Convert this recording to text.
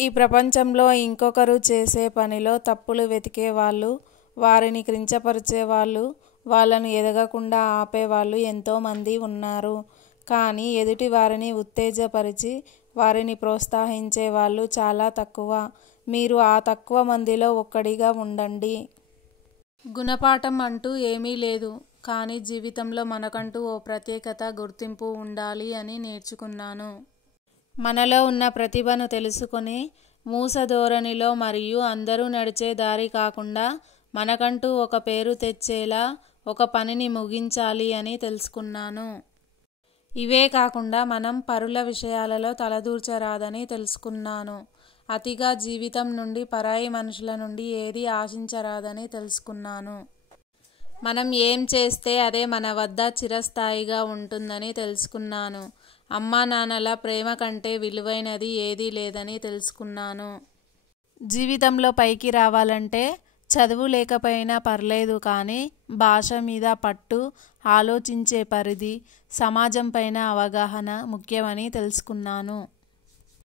ఈ ప్రపంచంలో ఇంకొకరు చేసే పనిలో తప్పులు వెతికే వాళ్ళు, వారిని కించపరిచే వాళ్ళు, వాళ్ళను ఎదగకుండా ఆపేవాళ్ళు ఎంతోమంది ఉన్నారు. కానీ ఎదుటి వారిని ఉత్తేజపరిచి వారిని ప్రోత్సహించే వాళ్ళు చాలా తక్కువ. మీరు ఆ తక్కువ మందిలో ఒక్కడిగా ఉండండి. గుణపాఠం అంటూ ఏమీ లేదు. కానీ జీవితంలో మనకంటూ ఓ ప్రత్యేకత, గుర్తింపు ఉండాలి అని నేర్చుకున్నాను. మనలో ఉన్న ప్రతిభను తెలుసుకొని మూస ధోరణిలో మరియు అందరూ నడిచే దారి కాకుండా మనకంటూ ఒక పేరు తెచ్చేలా ఒక పనిని ముగించాలి అని తెలుసుకున్నాను. ఇవే కాకుండా మనం పరుల విషయాలలో తలదూర్చరాదని తెలుసుకున్నాను. అతిగా జీవితం నుండి, పరాయి మనుషుల నుండి ఏది ఆశించరాదని తెలుసుకున్నాను. మనం ఏం చేస్తే అదే మన వద్ద చిరస్థాయిగా ఉంటుందని తెలుసుకున్నాను. అమ్మా నాన్నల ప్రేమ కంటే విలువైనది ఏదీ లేదని తెలుసుకున్నాను. జీవితంలో పైకి రావాలంటే చదువు లేకపోయినా పర్లేదు, కానీ భాష మీద పట్టు, ఆలోచించే పరిధి, సమాజం పైన అవగాహన ముఖ్యమని తెలుసుకున్నాను.